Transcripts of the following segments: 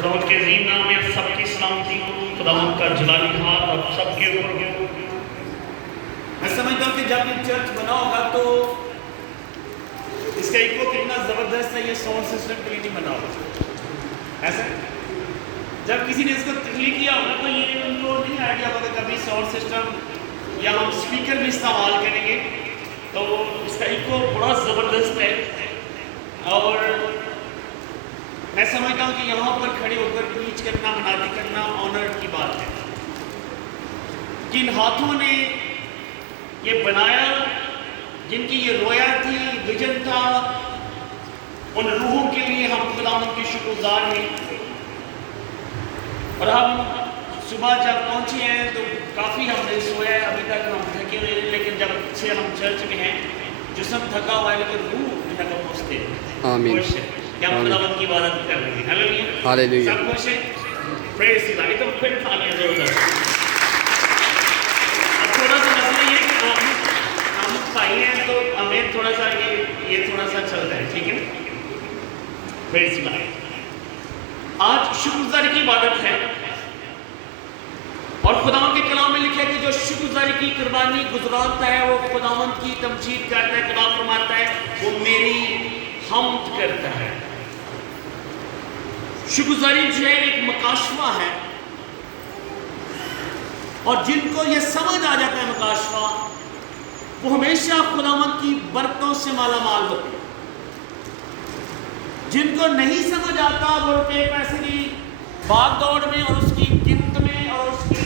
خداوند کے عظیم نام میں سب کی سلامتی ہو، خداوند کا جلالی ہاتھ آپ سب کے اوپر ہو۔ میں سمجھتا ہوں کہ جب یہ چرچ بنا ہوگا تو اس کا ایکو کتنا زبردست ہے، یہ ساؤنڈ سسٹم کے لیے نہیں بنا ہوگا ایسا جب کسی نے اس کو تخلیق کیا ہوگا تو یہ ان کو نہیں آئیڈیا ہوگا کہ کبھی ساؤنڈ سسٹم یا ہم اسپیکر بھی استعمال کریں گے، تو اس کا ایکو بڑا زبردست ہے۔ اور میں سمجھتا ہوں کہ یہاں پر کھڑے ہو کر پریچ کرنا، منادی کرنا آنر کی بات ہے۔ جن ہاتھوں نے یہ بنایا، جن کی یہ رویا تھی، ویژن تھا، ان روحوں کے لیے ہم خداوند کی شکر گزار ہیں۔ اور ہم صبح جب پہنچے ہیں تو کافی ہم نے سویا ہے، ابھی تک ہم تھکے ہوئے ہیں، لیکن جب سے ہم چرچ میں ہیں جسم تھکا ہوا ہے لیکن روح جو ہے وہ پہنچتے ہیں۔ آمین۔ خوش ہے کہ ہم خداوند کی عبادت کر رہے ہیں۔ ہاللیلویا، ہاللیلویا۔ سب خوش ہیں؟ پریز دی لارڈ۔ تم پھر تھالیاں زبردست۔ اب تھوڑا سا مسئلہ یہ ہے کہ ہم بھائی ہیں تو ہمیں تھوڑا سا یہ تھوڑا سا چلتا ہے، ٹھیک ہے نا؟ پریز دی لارڈ۔ آج شکر گزاری کی عبادت ہے اور خداوند کے کلام میں لکھا ہے کہ جو شکر گزاری کی قربانی گزارتا ہے وہ خداوند کی تمجید کرتا ہے۔ کلام فرماتا ہے وہ میری حمد کرتا ہے۔ شکر گزاری جو ہے ایک مکاشفہ ہے، اور جن کو یہ سمجھ آ جاتا ہے مکاشفہ، وہ ہمیشہ خداوند کی برکتوں سے مالا مال ہوتے ہیں۔ جن کو نہیں سمجھ آتا وہ روپے پیسے کی بھاگ دوڑ میں اور اس کی گنت میں اور اس کی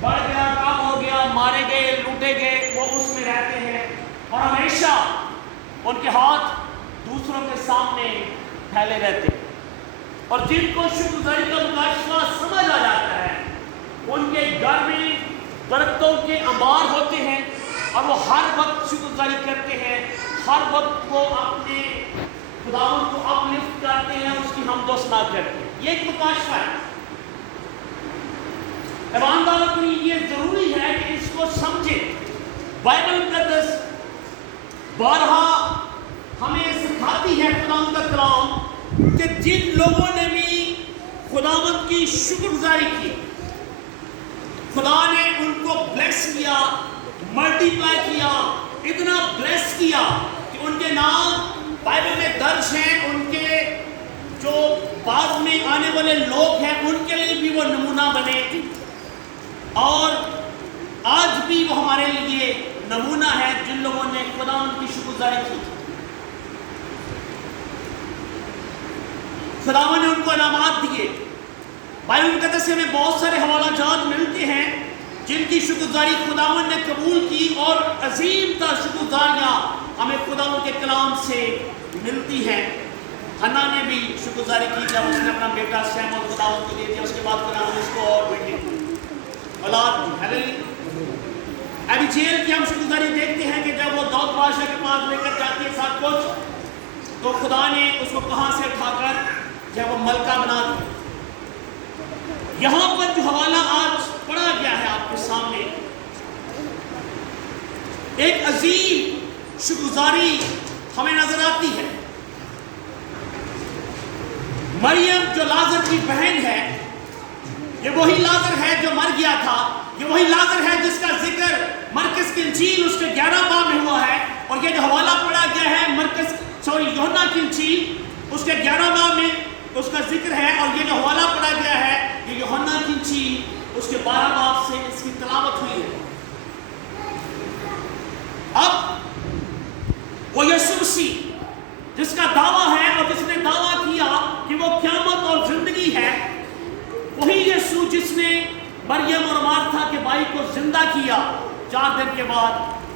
بڑھ گیا، کام ہو گیا، مارے گئے، لوٹے گئے، وہ اس میں رہتے ہیں اور ہمیشہ ان کے ہاتھ دوسروں کے سامنے پھیلے رہتے ہیں۔ اور جن کو شکر گزاری کا مکاشفہ سمجھ آ جاتا ہے، ان کے گھر میں برکتوں کے انبار ہوتے ہیں اور وہ ہر وقت شکر گزاری کرتے ہیں، ہر وقت وہ اپنے خداوند کو اپلفٹ کرتے ہیں، اس کی حمد و ثنا کرتے ہیں۔ یہ ایک مکاشفہ ہے۔ ایمانداروں کے لیے یہ ضروری ہے کہ اس کو سمجھیں۔ بائبل مقدس بارہا ہمیں سکھاتی ہے خداوند کا کلام کہ جن لوگوں نے بھی خداوند کی شکر گزاری کی، خدا نے ان کو بلیس کیا، ملٹی پلائی کیا، اتنا بلیس کیا کہ ان کے نام بائبل میں درج ہیں۔ ان کے جو بعد میں آنے والے لوگ ہیں ان کے لیے بھی وہ نمونہ بنے، اور آج بھی وہ ہمارے لیے نمونہ ہے جن لوگوں نے خداوند کی شکر گزاری کی۔ خداوند نے ان کو انعامات دیے۔ بائبل مقدس میں بہت سارے حوالہ جات ملتے ہیں جن کی شکر گزاری خداوند نے قبول کی، اور عظیم تر شکر گزاریاں ہمیں خداوند کے کلام سے ملتی ہیں۔ حنا نے بھی شکر گزاری کی جب اس نے اپنا بیٹا سیم اور خداوند کو دے دیا، اس کے بعد خداوند اس کو اور بیٹے اولاد دی۔ ہاللیلویا۔ ابھی جیل کی ہم شکر گزاری دیکھتے ہیں کہ جب وہ داؤد بادشاہ کے پاس لے کر جاتی ہے سب کچھ، تو خدا نے اس کو کہاں سے اٹھا کر جب وہ ملکہ بنا دی۔ یہاں پر جو حوالہ آج پڑھا گیا ہے آپ کے سامنے، ایک عظیم شکر گزاری ہمیں نظر آتی ہے۔ مریم جو لازر کی بہن ہے، یہ وہی لازر ہے جو مر گیا تھا، یہ وہی لازر ہے جس کا ذکر مرکز کی انجیل اس کے 11 باب میں ہوا ہے، اور یہ جو حوالہ پڑھا گیا ہے یوحنا کی انجیل اس کے 11 باب میں اس کا ذکر ہے، اور یہ جو حوالہ پڑھا گیا ہے یہ یوحنا کی انجیل اس کے 12 باب سے اس کی تلاوت ہوئی ہے۔ اب وہ یسوع مسیح جس کا دعویٰ ہے اور جس نے دعویٰ کیا کہ وہ قیامت اور زندگی ہے، وہی یسوع جس نے مریم اور مارتھا کے بھائی کو زندہ کیا 4 دن کے بعد،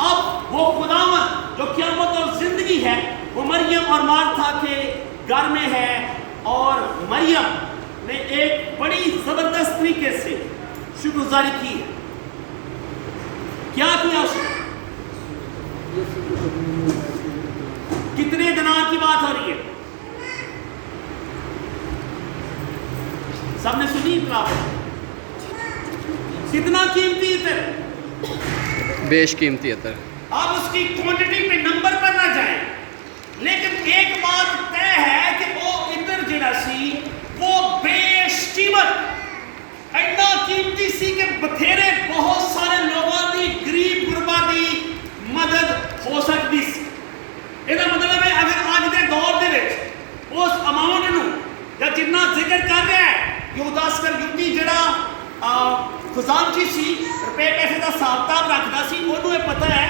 اب وہ خداوند جو قیامت اور زندگی ہے وہ مریم اور مارتھا کے گھر میں ہے، اور مریم نے ایک بڑی زبردست طریقے سے شکر گزاری کی۔ کیا کیا اس نے؟ کتنے دینار کی بات ہو رہی ہے؟ سب نے سنی پراپت؟ کتنا قیمتی عطر؟ بیش قیمتی عطر۔ آپ اس کی کوانٹٹی پہ نمبر پر نہ جائیں، لیکن ایک بات طے ہے کہ وہ عطر جڑا سی وہ بیش کتنا ذکر کر رہا ہے یہودا اسکریوتی جڑا خزانچی سی روپے پیسے کا حساب کتاب رکھتا سی انہوں یہ پتہ ہے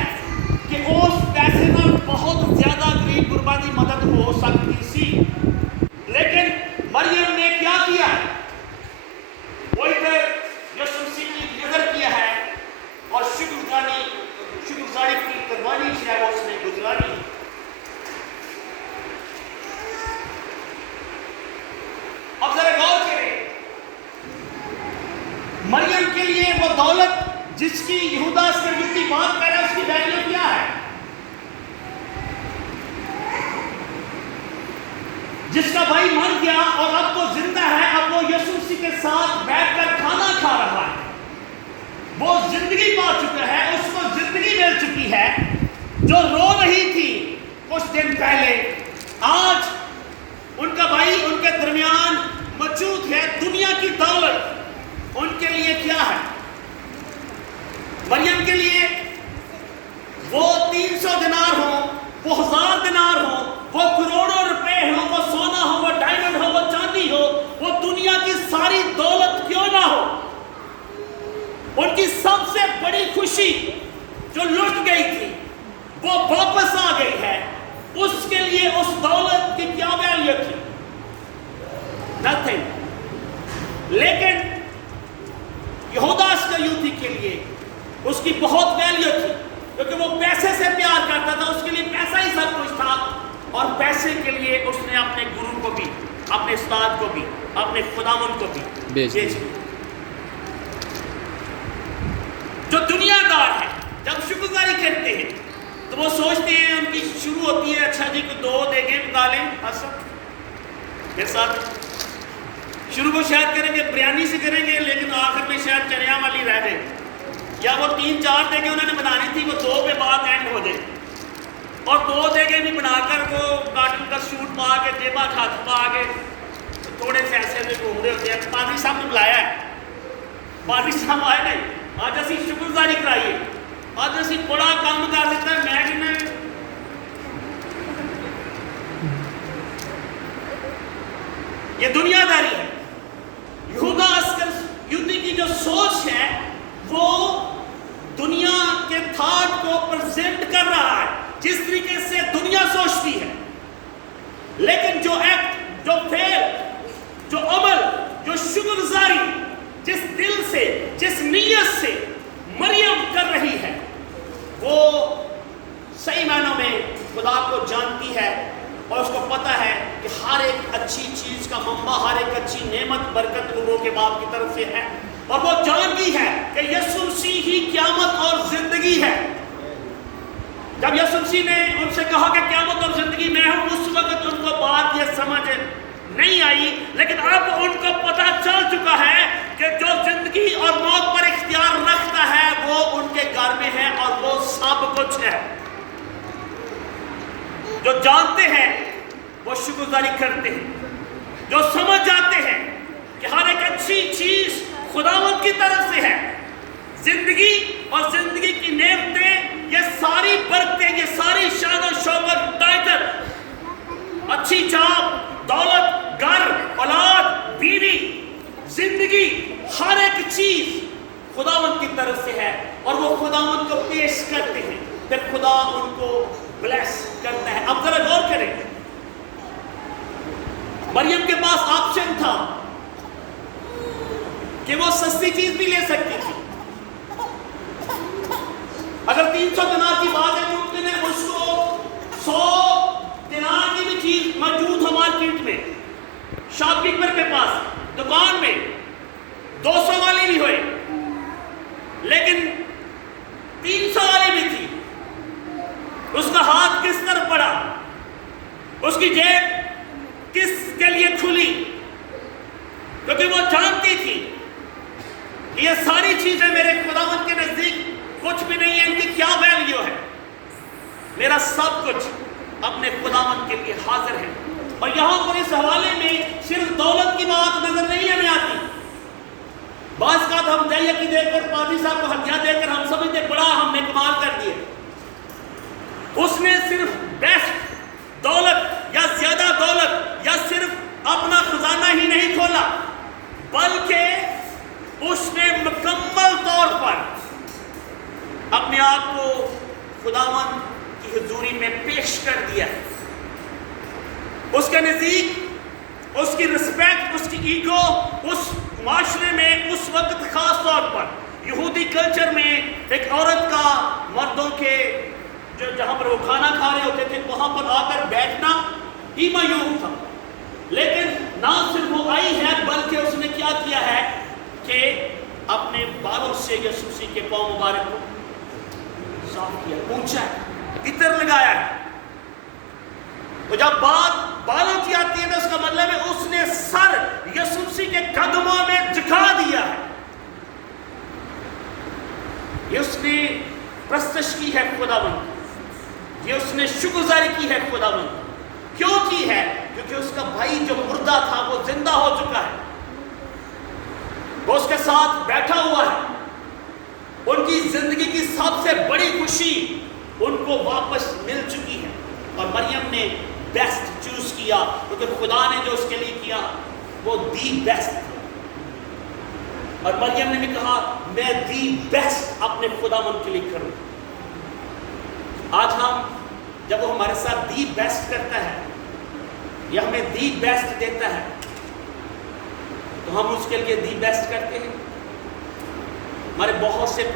کہ اس پیسے نال بہت زیادہ غریب غربا کی مدد ہو سکتی سی، لیکن مریم نے کیا کیا؟ وہ ادھر یسوع مسیح کی نظر کیا ہے اور شکر گزاری کی قربانی جو ہے وہ اس نے گزاری۔ اب ذرا غور کریں، مریم کے لیے وہ دولت جس کی یہودا اسکریوتی بات کر رہا ہے اس کی ویلیو کیا ہے؟ جس کا بھائی مر گیا اور اب وہ زندہ ہے، اب وہ یسوع مسیح کے ساتھ بیٹھ کر کھانا کھا رہا ہے، وہ زندگی پا چکا ہے، اس کو زندگی مل چکی ہے۔ جو رو رہی تھی کچھ دن پہلے، آج ان کا بھائی ان کے درمیان موجود ہے۔ دنیا کی دولت ان کے لیے کیا ہے؟ مریم کے لیے وہ 300 دینار ہو، وہ 1000 دینار ہو، وہ کروڑوں روپے ہو، وہ سونا ہو، وہ ڈائمنڈ ہو، وہ چاندی ہو، وہ دنیا کی ساری دولت کیوں نہ ہو، ان کی سب سے بڑی خوشی جو لٹ گئی تھی وہ واپس آ گئی ہے۔ اس کے لیے اس دولت کی کیا ویلیو تھی؟ نتھنگ۔ لیکن یہودا اسکریوتی کے لیے اس کی بہت ویلیو تھی، کیونکہ وہ پیسے سے پیار کرتا تھا، اس کے لیے پیسہ ہی سب کچھ تھا، اور پیسے کے لیے اس نے اپنے گرو کو بھی، اپنے استاد کو بھی، اپنے خداوند کو بھی بیچ دیا۔ جو دنیا دار ہے جب شکرگزاری کرتے ہیں تو وہ سوچتے ہیں، ان کی شروع ہوتی ہے اچھا جی کو 2 دے گے نکالیں پھر ساتھ شروع کو شاید کریں گے بریانی سے کریں گے، لیکن آخر میں شاید چنیا والی رہ جائے، یا وہ 3-4 دے گے انہوں نے بنانی تھی، وہ 2 پہ بات اینڈ ہو جائے، اور 2 دے گے بھی بنا کر وہ کاٹن کا سوٹ پا کے جیبا ہاتھ پا کے تھوڑے سے ایسے میں گھوم رہے ہوتے ہیں۔ پادری صاحب نے بلایا ہے، پادری صاحب آئے نہیں، آج اسی شکرگزاری کرائیے، آج اسی بڑا کام کر دیتا ہے، میں کہنا یہ دنیا داری ہے۔ یہودا اسکریوتی کی جو سوچ ہے وہ دنیا کے تھاٹ کو پریزنٹ کر رہا ہے جس طریقے سے دنیا سوچتی ہے، لیکن جو ایکٹ، جو فعل، جو عمل، جو شکرگزاری جس دل سے، جس نیت سے مریم کر رہی ہے وہ صحیح معنوں میں خدا کو جانتی ہے، اور اس کو پتہ ہے کہ ہر ایک اچھی چیز کا منبع، ہر ایک اچھی نعمت برکت لوگوں کے باپ کی طرف سے ہے، اور وہ جانتی ہے کہ یسوع مسیح ہی قیامت اور زندگی ہے۔ جب یسوع مسیح نے ان سے کہا کہ قیامت اور زندگی میں ہوں، اس وقت ان کو بات یہ سمجھ نہیں آئی، لیکن اب ان کو پتہ چل چکا ہے کہ جو زندگی اور موت پر اختیار رکھتا ہے وہ ان کے گھر میں ہے اور وہ سب کچھ ہے۔ جو جانتے ہیں وہ شکرگزاری کرتے ہیں، جو سمجھ جاتے ہیں کہ ہر ایک اچھی چیز خداوند کی طرف سے ہے، زندگی اور زندگی کی نعمتیں، یہ ساری برکتیں، یہ ساری شان و شوکت، ٹائٹل، اچھی جاب، دولت، گھر، اولاد، بیوی، زندگی، ہر ایک چیز خداوند کی طرف سے ہے، اور وہ خداوند کو پیش کرتے ہیں، پھر خدا ان کو بلیس کرتا ہے۔ اب ذرا غور کریں، مریم کے پاس آپشن تھا کہ وہ سستی چیز بھی لے سکتی تھی۔ اگر 300 دینار کی بات ہے ممکن ہے اس کو 100 دینار کی بھی چیز موجود ہو مارکیٹ میں، شاپ کیپر کے پاس، دکان میں 200 والی بھی ہوئے، لیکن 300 والی بھی تھی۔ اس کا ہاتھ کس طرف پڑا، اس کی جیب کس کے لیے کھلی، کیونکہ وہ جانتی تھی کہ یہ ساری چیزیں میرے خداوند کے نزدیک کچھ بھی نہیں ہے، ان کی کیا ویلیو ہے، میرا سب کچھ اپنے خداوند کے لیے حاضر ہے۔ اور یہاں پر اس حوالے میں صرف دولت کی بات نظر نہیں ہمیں آتی، بعض کا ہم دہیا کی دے کر، پادری صاحب کو ہتھیار دے کر ہم سمجھتے بڑا ہم نے کمال کر دیے۔ اس نے صرف بیسٹ دولت یا زیادہ دولت یا صرف اپنا خزانہ دروازہ ہی نہیں کھولا بلکہ اس نے مکمل طور پر اپنے آپ کو خداوند کی حضوری میں پیش کر دیا. اس کے نزدیک اس کی رسپیکٹ، اس کی ایگو اس معاشرے میں اس وقت خاص طور پر یہودی کلچر میں ایک عورت کا مردوں کے جہاں پر وہ کھانا کھا رہے ہوتے تھے وہاں پر آ کر بیٹھنا ہی معیوب تھا. لیکن نہ صرف وہ آئی ہے بلکہ اس نے کیا کیا ہے کہ اپنے بالوں سے یسوع مسیح کے پاؤں مبارک کو صاف کیا، پوچھا ہے، عطر لگایا ہے. تو جب بات بالوں کی آتی ہے تو اس کا مطلب ہے اس نے سر یسوع مسیح کے قدموں میں جھکا دیا ہے. یہ اس نے پرستش کی ہے خداوند، یہ اس نے شکرگزاری کی ہے خداوند. کیوں کی ہے؟ کیونکہ اس کا بھائی جو مردہ تھا وہ زندہ ہو چکا ہے، وہ اس کے ساتھ بیٹھا ہوا ہے. ان کی زندگی کی سب سے بڑی خوشی ان کو واپس مل چکی ہے. اور مریم نے بیسٹ چوز کیا کیونکہ خدا نے جو اس کے لیے کیا وہ دی بیسٹ تھا. اور مریم نے بھی کہا میں دی بیسٹ اپنے خداوند کے لیے کروں. آج ہم جب وہ ہمارے ساتھ دی بیسٹ کرتا ہے یا ہمیں دی بیسٹ دیتا ہے تو ہم اس کے لیے دی بیسٹ کرتے ہیں. ہمارے بہت سے